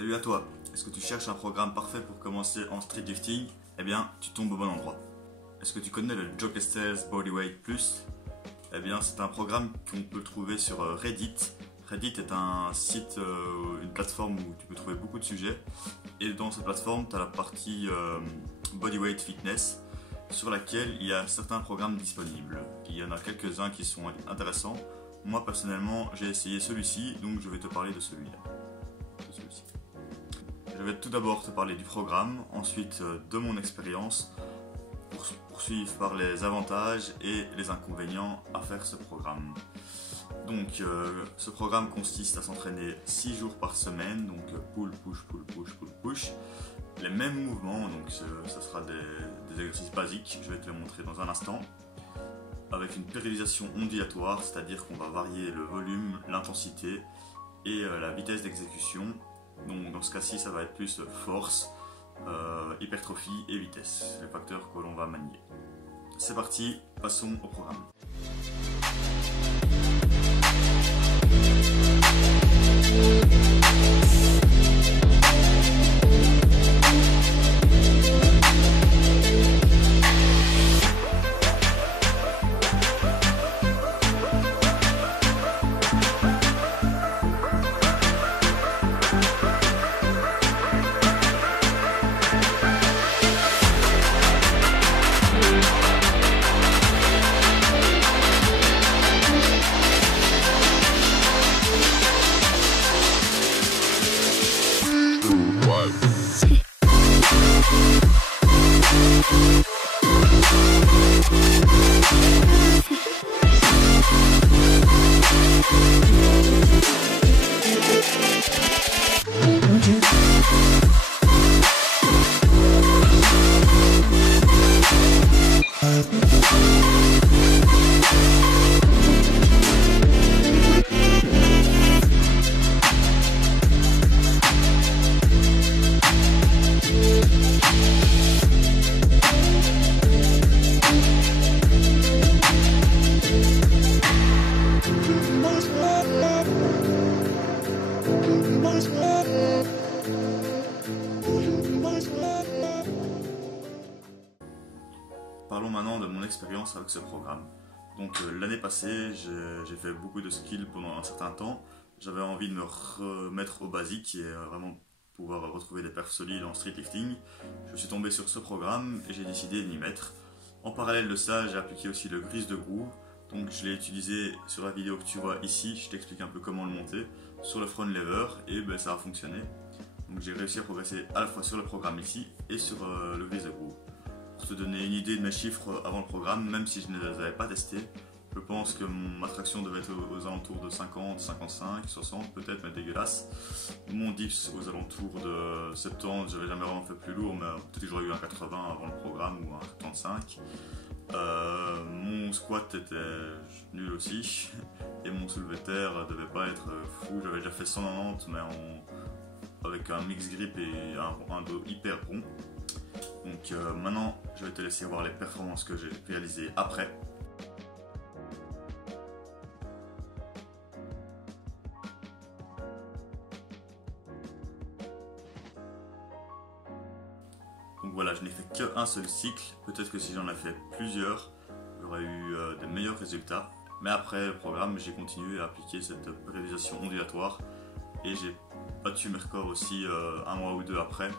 Salut à toi. Est-ce que tu cherches un programme parfait pour commencer en street lifting? Eh bien, tu tombes au bon endroit. Est-ce que tu connais le Joe Casters Bodyweight Plus? Eh bien, c'est un programme qu'on peut trouver sur Reddit. Reddit est un site, une plateforme où tu peux trouver beaucoup de sujets. Et dans cette plateforme, tu as la partie Bodyweight Fitness, sur laquelle il y a certains programmes disponibles. Il y en a quelques-uns qui sont intéressants. Moi, personnellement, j'ai essayé celui-ci, donc je vais te parler de celui-là. Je vais tout d'abord te parler du programme, ensuite de mon expérience, pour poursuivre par les avantages et les inconvénients à faire ce programme. Donc ce programme consiste à s'entraîner 6 jours par semaine, donc pull, push, pull, push, pull, push. Les mêmes mouvements, donc ce sera des exercices basiques, je vais te les montrer dans un instant, avec une périodisation ondulatoire, c'est-à-dire qu'on va varier le volume, l'intensité et la vitesse d'exécution. Donc dans ce cas-ci, ça va être plus force, hypertrophie et vitesse, les facteurs que l'on va manier. C'est parti, passons au programme. Parlons maintenant de mon expérience avec ce programme. Donc l'année passée, j'ai fait beaucoup de skills pendant un certain temps. J'avais envie de me remettre au basique et vraiment pouvoir retrouver des perfs solides en street lifting. Je suis tombé sur ce programme et j'ai décidé de m'y mettre. En parallèle de ça, j'ai appliqué aussi le Grease de Groove. Donc je l'ai utilisé sur la vidéo que tu vois ici. Je t'explique un peu comment le monter sur le front lever et ça a fonctionné. Donc j'ai réussi à progresser à la fois sur le programme ici et sur le Grease de Groove. Pour te donner une idée de mes chiffres avant le programme, même si je ne les avais pas testés, je pense que ma traction devait être aux alentours de 50, 55, 60 peut-être, mais dégueulasse. Mon dips aux alentours de 70, j'avais jamais vraiment fait plus lourd, mais peut-être que j'aurais eu un 80 avant le programme ou un 75. Mon squat était nul aussi, et mon soulevé de terre devait pas être fou, j'avais déjà fait 190, mais avec un mix grip et un dos hyper rond. Donc maintenant, je vais te laisser voir les performances que j'ai réalisées après. Donc voilà, je n'ai fait qu'un seul cycle. Peut-être que si j'en ai fait plusieurs, j'aurais eu des meilleurs résultats. Mais après le programme, j'ai continué à appliquer cette périodisation ondulatoire et j'ai battu mes records aussi un mois ou deux après.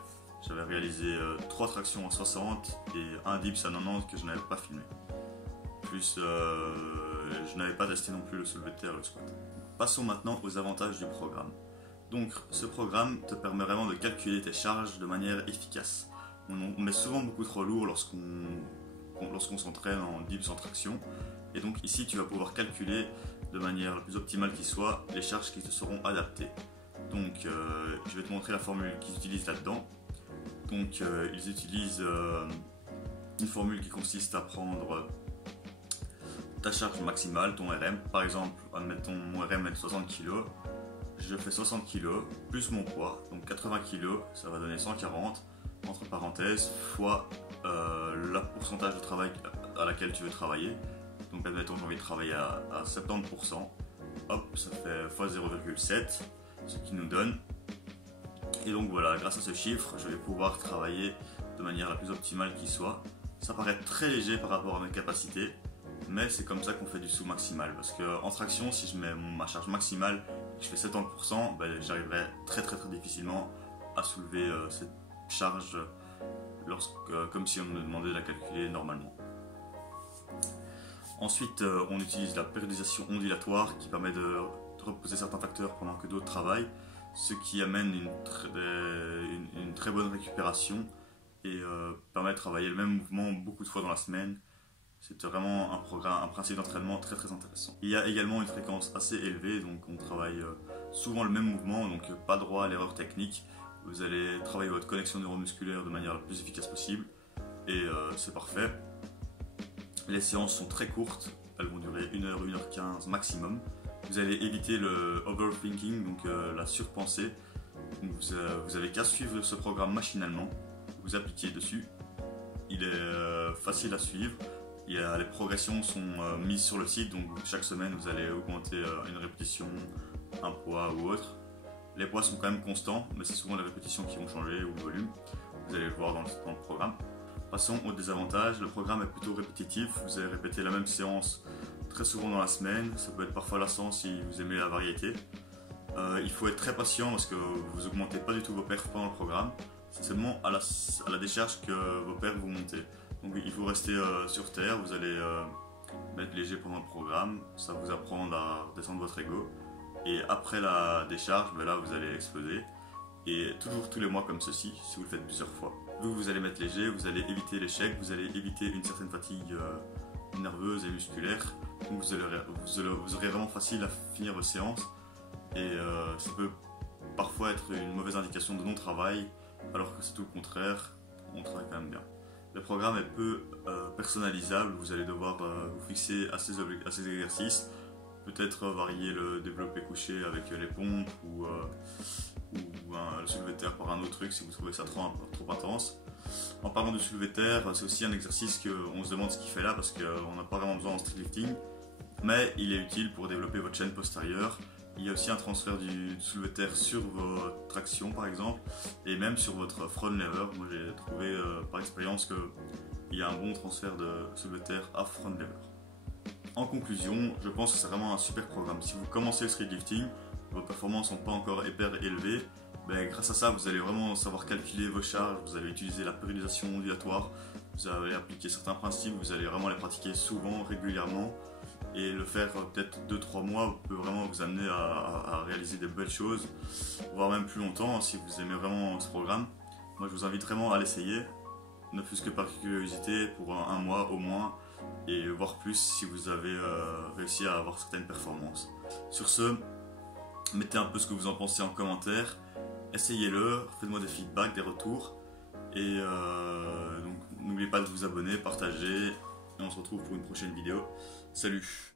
J'avais réalisé 3 tractions en 60 et un dips à 90 que je n'avais pas filmé. Plus, je n'avais pas testé non plus le soulevé de terre et le squat. Passons maintenant aux avantages du programme. Donc, ce programme te permet vraiment de calculer tes charges de manière efficace. On met souvent beaucoup trop lourd lorsqu'on s'entraîne en dips en traction. Et donc ici, tu vas pouvoir calculer de manière la plus optimale qui soit les charges qui te seront adaptées. Donc, je vais te montrer la formule qu'ils utilisent là-dedans. Donc ils utilisent une formule qui consiste à prendre ta charge maximale, ton RM. Par exemple, admettons mon RM est de 60 kg, je fais 60 kg plus mon poids, donc 80 kg, ça va donner 140, entre parenthèses, fois le pourcentage de travail à laquelle tu veux travailler. Donc admettons j'ai envie de travailler à 70%, hop, ça fait fois 0,7, ce qui nous donne Et donc voilà, grâce à ce chiffre, je vais pouvoir travailler de manière la plus optimale qui soit. Ça paraît très léger par rapport à mes capacités, mais c'est comme ça qu'on fait du sous maximal. Parce qu'en traction, si je mets ma charge maximale et que je fais 70%, j'arriverai très difficilement à soulever cette charge comme si on me demandait de la calculer normalement. Ensuite, on utilise la périodisation ondulatoire qui permet de reposer certains facteurs pendant que d'autres travaillent, ce qui amène une très bonne récupération et permet de travailler le même mouvement beaucoup de fois dans la semaine. C'est vraiment un principe d'entraînement très intéressant. Il y a également une fréquence assez élevée, donc on travaille souvent le même mouvement, donc pas droit à l'erreur technique. Vous allez travailler votre connexion neuromusculaire de manière la plus efficace possible et c'est parfait. Les séances sont très courtes, elles vont durer 1h, 1h15 maximum. Vous allez éviter le overthinking, donc la surpensée. Donc vous avez qu'à suivre ce programme machinalement, vous appliquez dessus. Il est facile à suivre. Les progressions sont mises sur le site, donc chaque semaine vous allez augmenter une répétition, un poids ou autre. Les poids sont quand même constants, mais c'est souvent les répétitions qui vont changer ou le volume. Vous allez le voir dans le programme. Passons aux désavantages. Le programme est plutôt répétitif. Vous allez répéter la même séance très souvent dans la semaine. Ça peut être parfois lassant si vous aimez la variété. Il faut être très patient parce que vous n'augmentez pas du tout vos perfs pendant le programme. C'est seulement à la décharge que vos perfs vont monter. Donc il faut rester sur terre. Vous allez mettre léger pendant le programme. Ça vous apprend à redescendre votre ego. Et après la décharge, là vous allez exploser. Et toujours tous les mois comme ceci, si vous le faites plusieurs fois. Vous allez mettre léger, vous allez éviter l'échec, vous allez éviter une certaine fatigue nerveuse et musculaire. Donc vous aurez vraiment facile à finir vos séances. Et ça peut parfois être une mauvaise indication de non-travail, alors que c'est tout le contraire, on travaille quand même bien. Le programme est peu personnalisable, vous allez devoir vous fixer à ces exercices. Peut-être varier le développé couché avec les pompes ou le soulevé de terre par un autre truc si vous trouvez ça trop intense. En parlant du soulevé de terre, c'est aussi un exercice qu'on se demande ce qu'il fait là parce qu'on n'a pas vraiment besoin en street lifting, mais il est utile pour développer votre chaîne postérieure. Il y a aussi un transfert du soulevé de terre sur vos tractions par exemple et même sur votre front lever. Moi j'ai trouvé par expérience qu'il y a un bon transfert de soulevé de terre à front lever. En conclusion, je pense que c'est vraiment un super programme. Si vous commencez le street lifting, vos performances ne sont pas encore hyper élevées, grâce à ça vous allez vraiment savoir calculer vos charges, vous allez utiliser la périodisation ondulatoire, vous allez appliquer certains principes, vous allez vraiment les pratiquer souvent, régulièrement, et le faire peut-être 2-3 mois peut vraiment vous amener à réaliser des belles choses, voire même plus longtemps si vous aimez vraiment ce programme. Moi je vous invite vraiment à l'essayer, ne fût-ce que par curiosité pour un mois au moins, et voir plus si vous avez réussi à avoir certaines performances. Sur ce, mettez un peu ce que vous en pensez en commentaire, essayez-le, faites-moi des feedbacks, des retours, et donc n'oubliez pas de vous abonner, partager, et on se retrouve pour une prochaine vidéo. Salut!